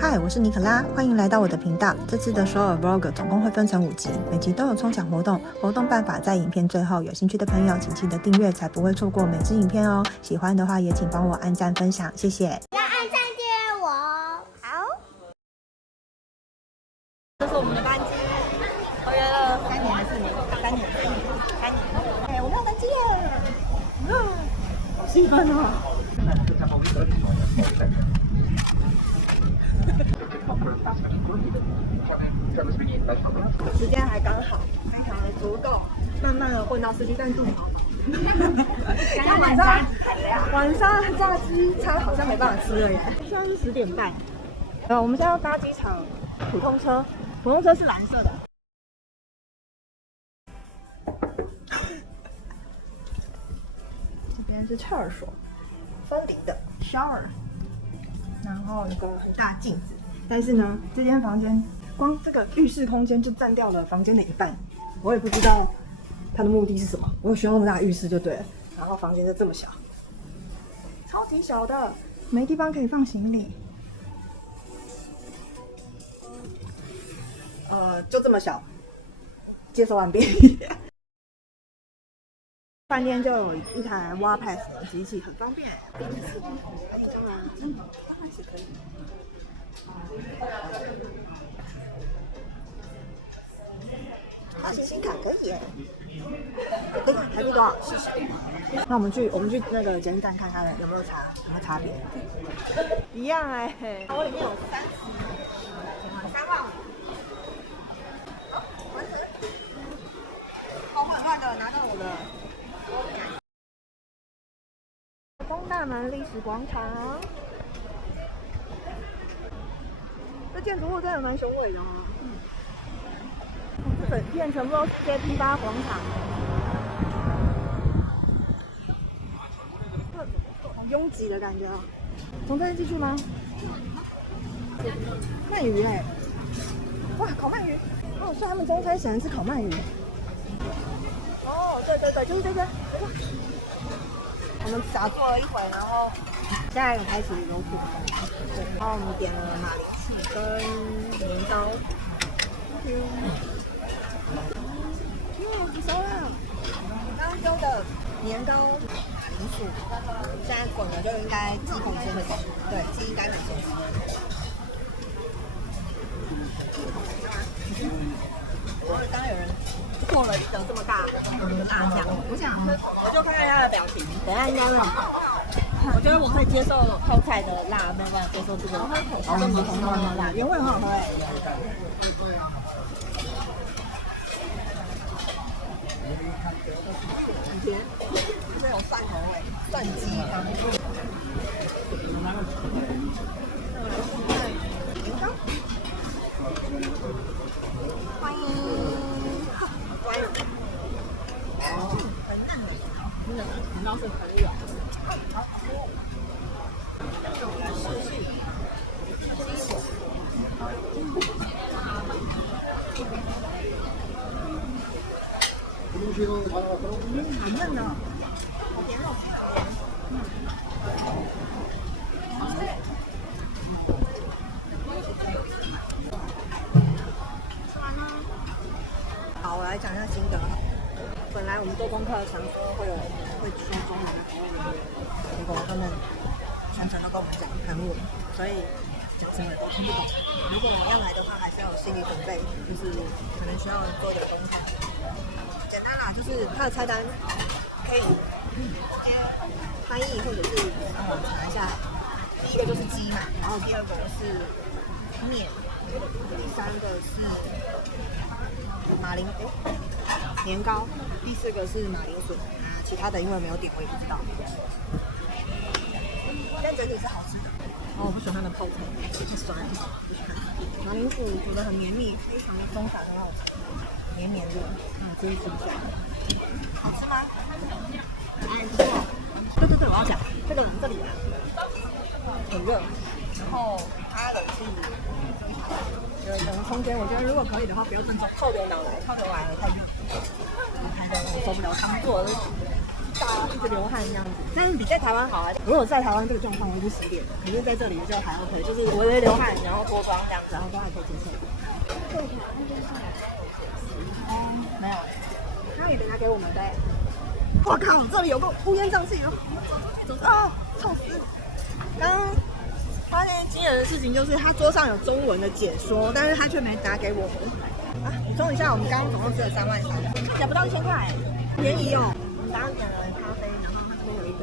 嗨，我是尼可拉，欢迎来到我的频道。这次的首尔 Vlog 总共会分成5集，每集都有抽奖活动，活动办法在影片最后，有兴趣的朋友请记得订阅，才不会错过每支影片哦。喜欢的话也请帮我按赞分享，谢谢。要按赞订阅我哦。好，这是我们的班机，合约了3年还是4年？3年，3年。哎，我们要登机了，好兴奋哦！时间还刚好，非常的足够，慢慢的混到司机站肚子好饱。晚上炸鸡餐好像没办法吃了耶，现在是10点半。我们现在要搭机场普通车，普通车是蓝色的。这边是厕所，分离的 shower， 然后有个很大镜子。但是呢，这间房间光这个浴室空间就占掉了房间的一半，我也不知道它的目的是什么。我需要那么大的浴室就对了，然后房间就这么小，超级小的，没地方可以放行李。就这么小，接受完毕。饭店就有一台 Wapass 的机器，很方便。当然是可以。行星卡可以耶，台币多少？40点。那我们去那个捷运站看看有没有差别。一样哎，我里面有3万5。好混乱的，拿到我的。东大门历史广场，这建筑物真的蛮雄伟的哦。这整片全部都是街批发广场，好拥挤的感觉哦。从这边进去吗？鳗鱼哎，哇，烤鳗鱼！哦，所以他们中餐显然是烤鳗鱼。哦，对，就是这个。我们傻坐了一会，然后现在有开始有煮的感觉。对，然后我们点了马铃薯跟年糕。煮熟了。刚刚丢的年糕、马铃薯，现在滚了就应该鸡骨先会熟，对，鸡应该很熟。刚刚有人做了一个这么大的辣酱，我就看看他的表情，等一下应该会很好。我觉得我可以接受泡菜的辣，没有办法接受这个这么红的辣，原味很好喝哎。很甜，这有蒜头味，蒜鸡汤。欢迎，很嫩的，你要是很软。很嫩的，好甜哦。吃完了。好，我来讲一下心得。本来我们做功课想说会说中文的服务人员，结果他们全程都跟我们讲韩文，所以讲什么都听不懂。如果要来的话，还是要有心理准备，就是可能需要做点功课。简单啦，就是它的菜单可以直接翻译，或者是上网查一下。第一个就是鸡嘛，然后第二个是面，第3个是年糕，第4个是马铃薯啊，其他的因为没有点我也不知道。但整体是好吃的。我不喜欢它的泡菜，太酸了，不喜欢。马铃薯煮得很绵密，非常的松散，很好吃，绵绵的。直接吃一下。好吃吗？不错。对，我要讲这里啊，很热，然后它冷气有冷空间，我觉得如果可以的话，不要正透流来，太热，我受不了他们做的一直流汗这样子，但是比在台湾好啊。如果在台湾这个状况我就10点了，可是在这里就还 OK， 就是我微流汗，然后脱妆这样子，然后都还可以接受。没有，他也没拿给我们的。我靠，这里有个乌烟瘴气的，啊，臭死！刚刚发现惊人的事情就是他桌上有中文的解说，但是他却没拿给我们。啊，补充一下，我们刚刚总共吃了3万3，看起来不到1000块，便宜哦。我们刚刚点了咖啡，然后它这边有一个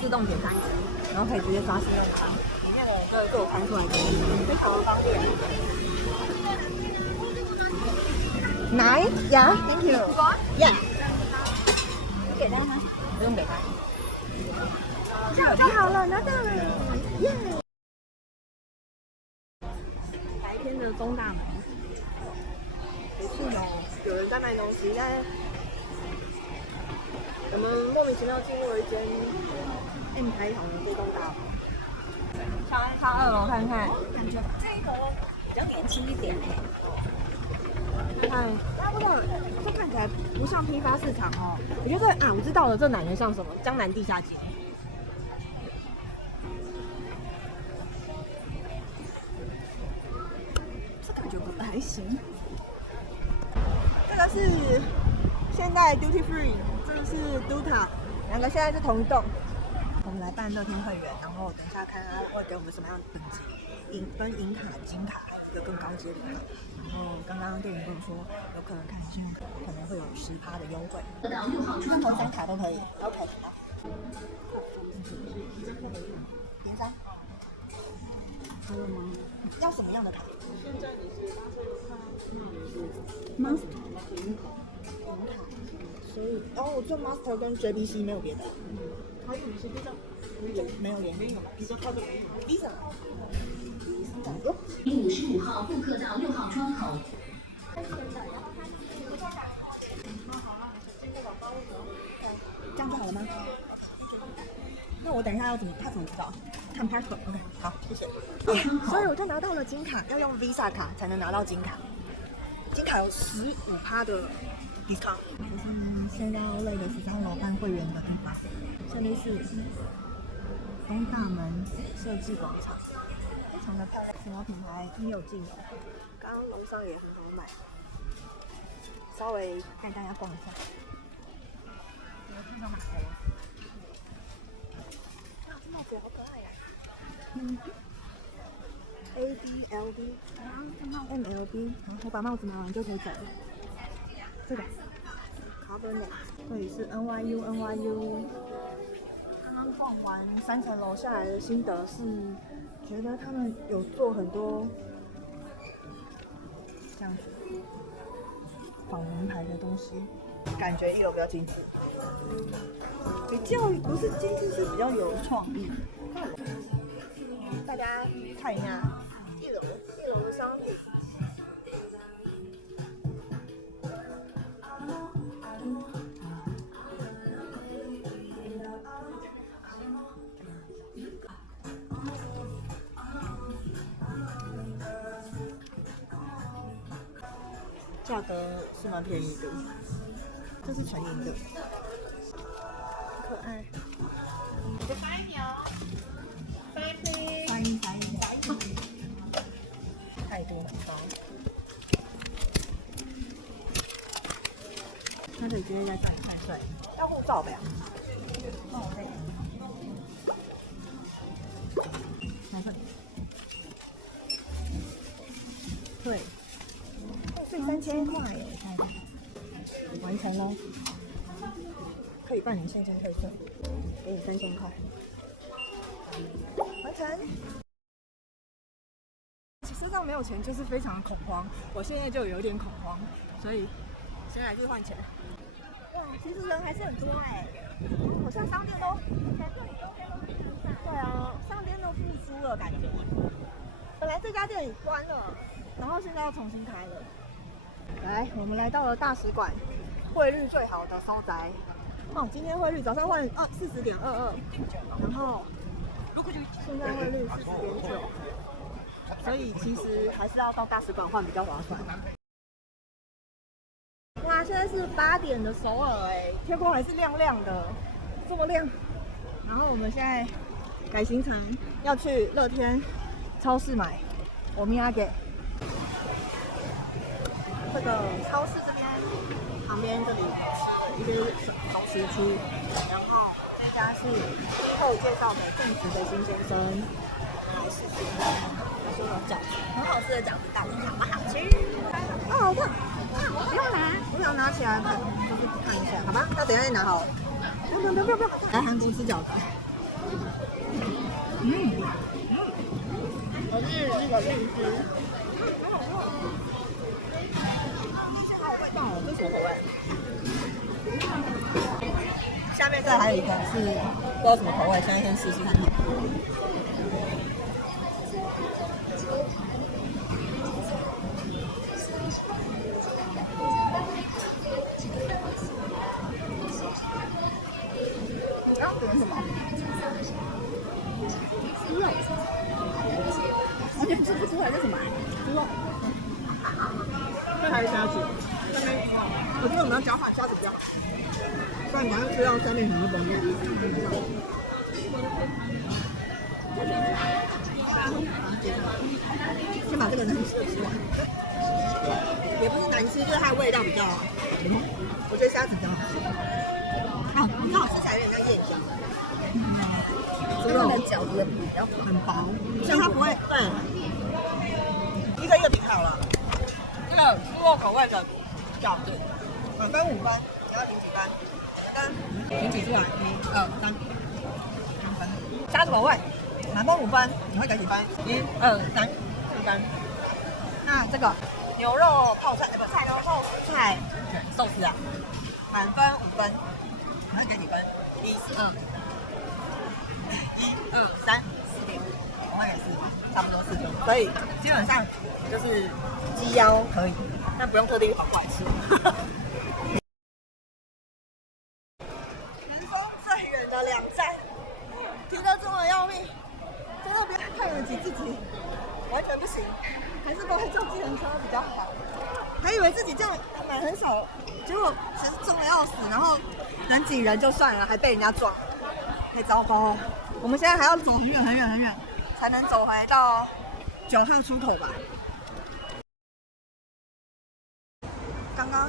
自动点餐机，然后可以直接刷信用卡，里面的人就我看出来的，非常的方便。Nice, yeah, thank you. Yeah. 给他吗？不用给他。就好了，拿到了，耶！白天的东大门，也是有人在卖东西，但是我们莫名其妙进入了一间 M 开头的这栋大楼。上2楼看看，感觉这个比较年轻一点看，这看起来不像批发市场哦。我觉得我知道了，这奶奶像什么？江南地下街。这感觉还行。这个是现在 Duty Free， 这个是 Duta， 2个现在是同一栋。我们来办乐天会员，然后等一下看他会给我们什么样的等级，银卡、金卡，还有一个更高阶的卡。然后刚刚店员跟我说，有可能看信用卡可能会有10%的优惠，那同3卡都可以。OK， 好。点3。还有吗？要什么样的卡？现在你是Master 银卡，所以我就 Master 跟 JBC 没有别的。还有是 Visa， 没有联名的 Visa 卡的 Visa。55号顾客到6号窗口。这样就好了吗？那我等一下他怎么知道？看 passport。OK， 好，谢谢。所以我就拿到了金卡，要用 Visa 卡才能拿到金卡。金卡有15%的 discount。就是现在累的13楼办会员的地方，这里是东大门设计广场，非常的漂亮，什么品牌应有尽有。刚刚楼上也很好买，稍微带大家逛一下。我看到哪了？这帽子好可爱呀！ABLB， MLB， 我把帽子拿完就可以走了。这个 Cabernet， 这里是 NYU。刚刚逛完3层楼下来的心得是，觉得他们有做很多这样子仿名牌的东西，感觉1楼比较精致，比较不是精致，是比较有创意。大家看一下1楼的商品。价格是蛮便宜的，这是纯银的，可爱。你的发音哦，发音，态度很高。他可以直接在这里看帅，要护照呗。那我这里，来这里，对。税3000块耶，完成喽，可以办理现金退税，给你3000块，完成。身上没有钱就是非常的恐慌，我现在就有点恐慌，所以现在还是换钱。哇，其实人还是很多哎，好像商店都，对啊，商店都复苏了感觉。本来这家店也关了，然后现在又重新开了。来，我们来到了大使馆，汇率最好的所在。今天汇率早上换40.22，然后现在汇率40.9，所以其实还是要到大使馆换比较划算。哇，现在是8点的首尔哎，天空还是亮亮的，这么亮。然后我们现在改行程，要去乐天超市买我们要给这个超市这边旁边这里是一些熟食区，然后这家是之后介绍给正直的新先生来试试，他说有饺子，很好吃的饺子，到底好不好吃？哦，好看。不要拿，我想拿起来看，就是看一下，好吧？那等一下再拿好了。不要！来韩国吃饺子。我是那个荔枝，很好吃。荔枝好有味道哦，这是什么口味？下面这还有一个是不知道什么口味，现在先试试看。要点什么？猪肉，完全吃不出来这是什么？猪肉。这还是虾子，上面我觉得我们要搅好虾子比较好，不然你要吃到下面可能会崩掉。先把这个难吃的吃完，也不是难吃，就是它的味道比较，我觉得虾子比较好吃。啊，你看我吃起来有点像夜宵。猪肉的饺子的皮比较很薄，所以它不会对，一个一个挺好了。这个猪肉口味的饺子，满分5分，你要评几分？评几出来？1、2、3，3分。虾子口味，满分5分，你会给几分？1、2、3、4分。那这个牛肉泡菜，不，菜肉泡菜卷寿司啊，满分5分，你会给几分？1、2、3、4.5，我会给4分，差不多4分。所以基本上就是鸡腰可以，但不用特地跑过来吃。人生最远的2站，停得这么要命，在那边看了几次集，完全不行，还是都会坐计程车比较好。还以为自己这样买很少，结果其实重的要死，然后人挤人就算了，还被人家撞，太糟糕了。我们现在还要走很远才能走回到9号出口吧。刚刚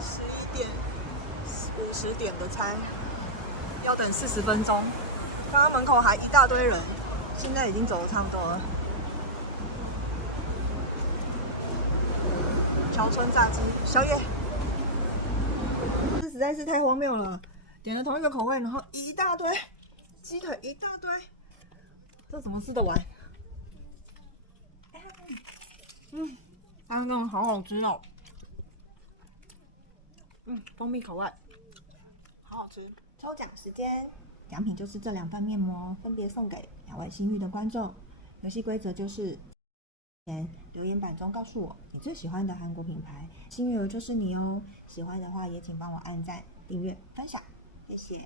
11点50点的餐，要等40分钟。刚刚门口还一大堆人，现在已经走得差不多了。桥村炸鸡宵夜，这实在是太荒谬了。点了同一个口味，然后一大堆鸡腿，一大堆，这怎么吃得完？那种好好吃哦。蜂蜜口味，好好吃。抽奖时间，奖品就是这2份面膜，分别送给2位幸运的观众。游戏规则就是留言板中告诉我你最喜欢的韩国品牌，幸运儿就是你哦。喜欢的话也请帮我按赞、订阅、分享，谢谢。